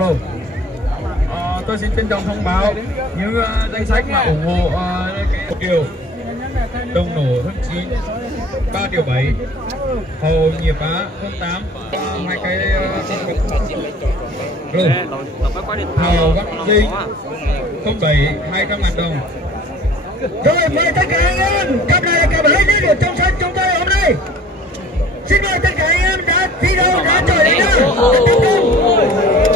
rồi. Tôi xin trân trọng thông báo những danh sách mà ủng hộ cái điều đồng nổ tháng 9 3 điều 7 hầu nghiệp á tháng 8 hai cái rồi hầu bắc dinh 07 200.000 đồng. Rồi mời tất cả anh em, cặp này là cặp hay nhất ở trong sân chúng tôi hôm nay. Xin mời tất cả anh em đã thi đấu đã trở đến đây.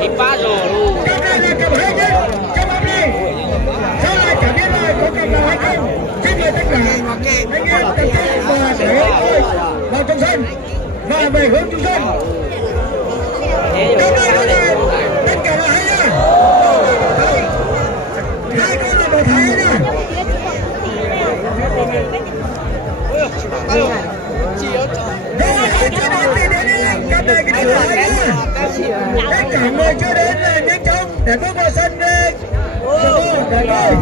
Chỉ ba rồi luôn. Cặp này là cặp hay nhất trong hôm nay. Sau này chẳng biết là có cặp nào hay không. Xin mời tất cả anh em tập trung và để tôi vào trong sân và về hướng trung sân. Cặp này tất cả là hay nhá. Hai con là một hay nhá. Cặp này cái điều hay nhá. Tất cả người chưa đến là nhanh chóng để bước vào sân để coi.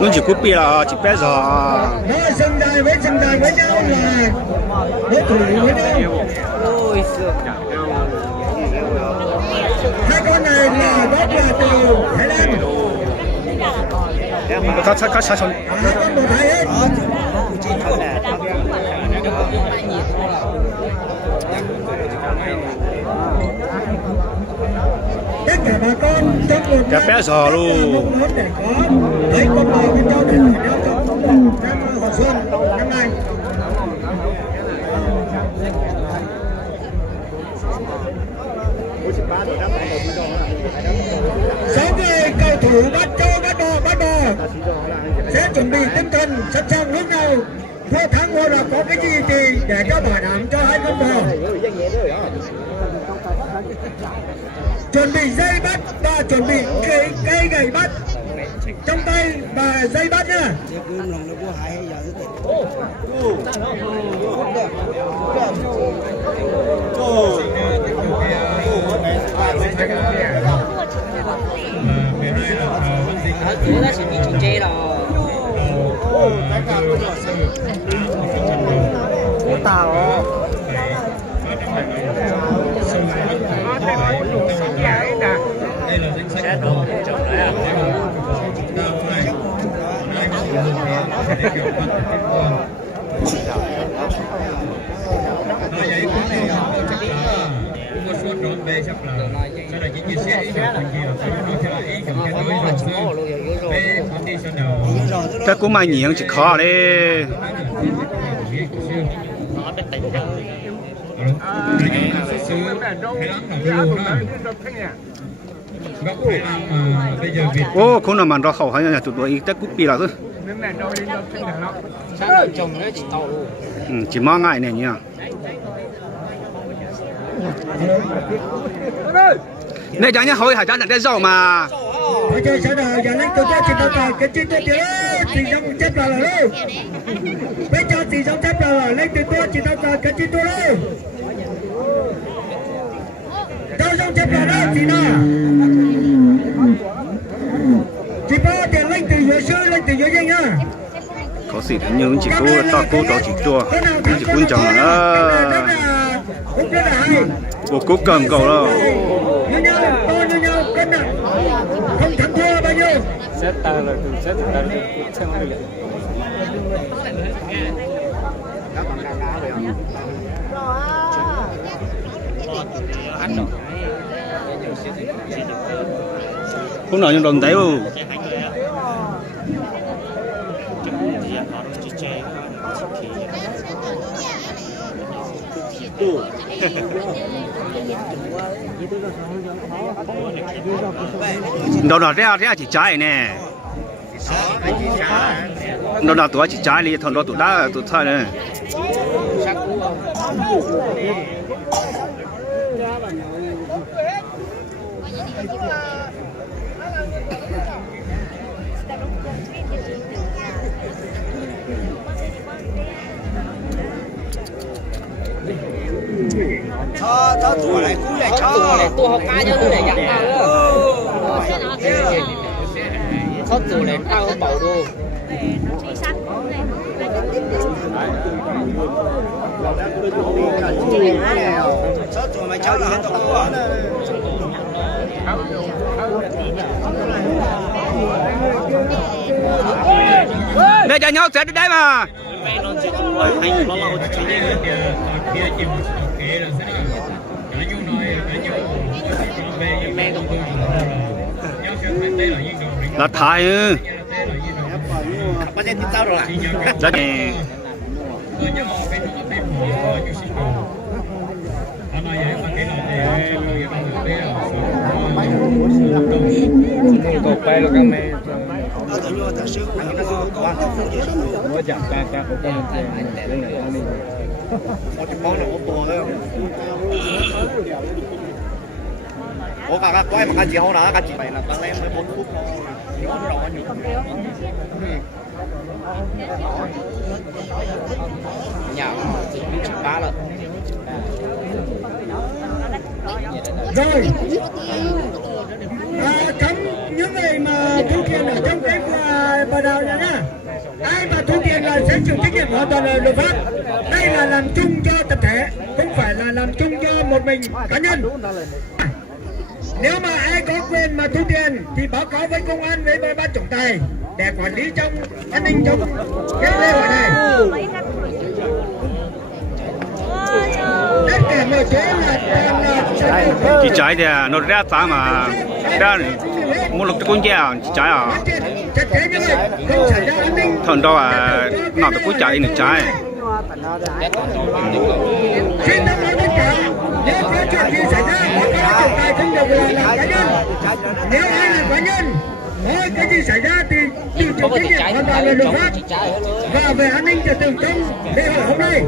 Luôn chỉ cúp bia là chỉ bé giờ. Nó sân đài với nhau là đối thủ với nhau. Hai con này là góp là từ Thái Lan. Các sản phẩm. Hai con một Thái hết. Tất cả bà con trong một Cái bé giò luôn. muốn để có thấy con bò bên trong để đeo trong Hòa Xuân năm nay. Sáu người cầu thủ bắt trâu bắt bò sẽ chuẩn bị tinh thần sẵn sàng lúc nào thua thắng hoặc là có cái gì thì để cho bảo đảm cho hai con bò. Chuẩn bị dây bắt và chuẩn bị cây gậy bắt trong tay và dây bắt nhá. Nó sẽ bị chỉnh chế rồi. Tao. Đây là danh sách của chúng ta nói vậy cũng thì chắc là cũng có số trộn về chắc là sau này chỉ chia sẻ ý được phần gì là phải nói theo ý cảm thấy nói rồi xưa về conditional Cái của mày nhiều chỉ khó đấy. Ô, không nào mà nó khẩu hay là tụi tôi ít cúp bia là thôi. Chồng nó chỉ tàu luôn. Chỉ mong ngại này nha. Này chẳng nhá hồi hải sản để dầu mà. Bây giờ sẽ đợi giờ lấy tôi cho chị tao cái chi tôi tiêu thì trong chấp là luôn. Bây giờ thì trong chấp là lấy từ tôi chị tao cái chi tôi luôn. Tao trong chấp là đó chị nào. Chị bao tiền lấy từ dưới sư lấy từ dưới danh nhá. Có gì thì nhưng chỉ cô to cô đó chỉ chua, chỉ cuốn chồng đó. Cũng rất là hay. Cô cố cầm cầu đó. Như nhau, to như nhau, cân nặng. Không thắng thua bao nhiêu. Xét ta là từ xét ta là xem không được. Không nói những đồng tay không. Đầu đó thế chỉ trái nè. Đầu đó tuổi chỉ trái đi, thằng đó tuổi đá tuổi thay này. Cho chùa này cú này cho tôi học ca cho tôi này dặn tao nữa. Cho chùa này tao không bảo đâu. Cho chùa mà cháu là hết to. Đây cho nhau sẽ đến đây mà. Là thái ư. Bắt lên tao rồi. Đó nè. Ủa cả quay mà cái gì không đó, cái gì vậy là tăng lên mới 4 phút thôi. Nhà ba lần. Rồi, cấm những người mà thu tiền ở trong cái bờ đào này nhá. Ai mà thu tiền là sẽ chịu trách nhiệm hoàn toàn là luật pháp. Đây là làm chung cho tập thể, không phải là làm chung cho một mình cá nhân. Nếu mà ai có quyền mà thu tiền thì báo cáo với công an với ban trọng tài để quản lý trong an ninh trong cái lễ hội này. Tất cả mọi thứ là Chị trái thì nó ra phá mà ra một lúc con dao trái à. Thằng đó à nó bị cúi chạy nữa trái. Xin tất cả tất cả, nếu có chuyện gì xảy ra, báo cáo trọng tài không được là cá nhân. Nếu ai là cá nhân, mỗi cái gì xảy ra thì chịu trách nhiệm hoàn toàn là luật pháp. Và về an ninh trật tự trong lễ hội hôm nay.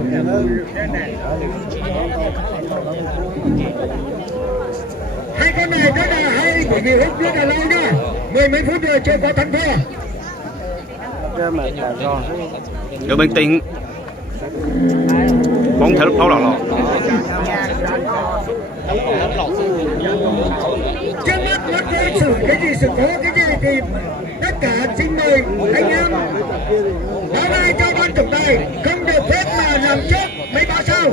Hai con này rất là hay, bởi vì hút rất là lâu nha, 10 mấy phút rồi chưa có thắng thua. Được bình tĩnh. Không thể lúc đó là Trước mắt mất cái sự cố cái gì thì tất cả xin mời anh em báo ngay cho ban trọng tài, không được phép mà làm trước mấy báo sau.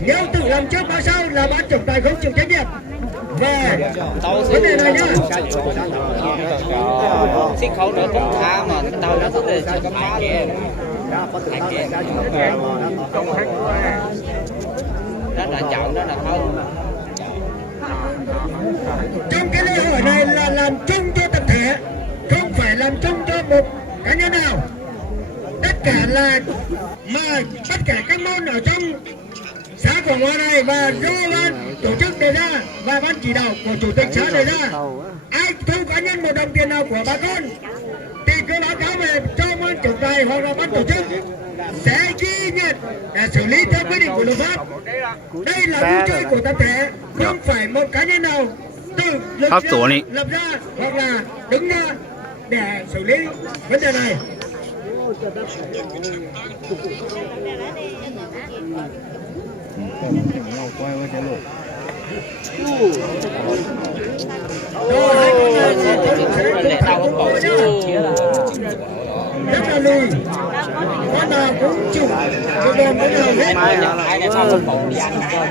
Nếu tự làm trước báo sau là ban trọng tài không chịu trách nhiệm. Và vấn đề này nhá, Xin khấu nữa cũng tha mà tao nó cũng chưa có phá kia. Đó là chọn, đó là không. trong cái lễ hội này là làm chung cho tập thể, không phải làm chung cho một cá nhân nào. Tất cả là mà tất cả các môn ở trong xã của ngoài này và do ban tổ chức đề ra và ban chỉ đạo của chủ tịch xã đề ra, ai thu cá nhân một đồng tiền nào của bà con thì cứ báo cáo về cho ban chủ tài hoặc là ban tổ chức sẽ ghi nhận để xử lý theo quy định của luật pháp. Đây là vui chơi của tập thể, không phải một cá nhân nào tự lập ra hoặc là đứng ra để xử lý vấn đề này. Rất là lùi, con nào cũng chịu, chứ còn con nào hết. Ai là sao không bổng đi ăn con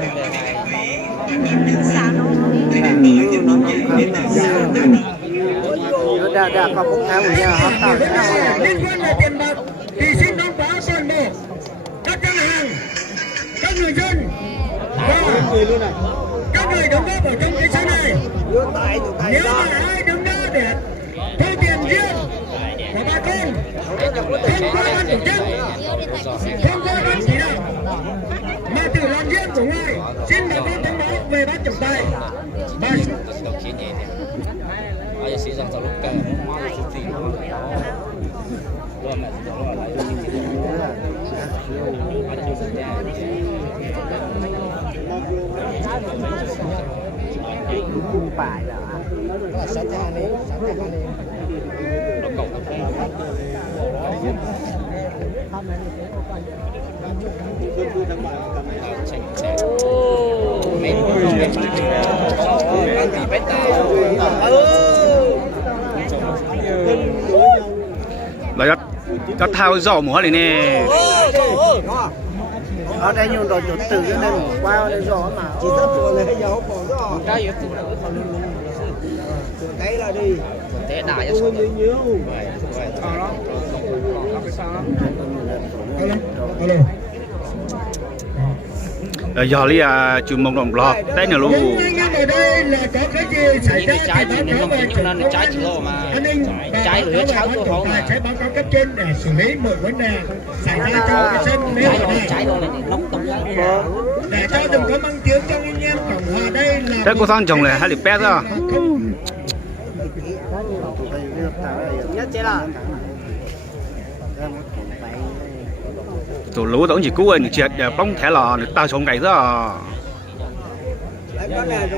liên quan về tiền bạc thì xin thông báo toàn bộ các ngân hàng, các người dân và các người đóng góp ở trong cái xã này. Nếu mà ai đứng ra để thu tiền riêng của bà con không qua ban tổ chức, không qua ban chỉ đạo mà tự làm riêng của ngoài, xin bà con thông báo về ban trọng tài. Bây giờ sử dụng lúc cả mua cái gì rồi mà rồi lại không phải là là rất thao dò múa này nè. ở đây nhiều đồ chuột từ cho nên qua đây gió mà chỉ tất vừa này gió còn gió trái yếu từ đâu còn luôn cái là đi té đại cho nhiều sao đó sao đó alo giờ đi chịu mong đồng lọt đấy là luôn nhưng ở đây là có cái gì xảy ra trái thì nó không nhưng nó trái chỉ lo mà trái lửa cháo tôi không mà sẽ báo cáo cấp trên để xử lý một vấn đề xảy ra trong cái sân nếu trái lo này nóng tống để cho đừng có mang tiếng cho anh em Cộng Hòa đây là thế cô sang chồng này hay là bé ra nhất chế là tụi lũ tổng chỉ cứu anh triệt bóng thẻ lò tao sống cái đó cái này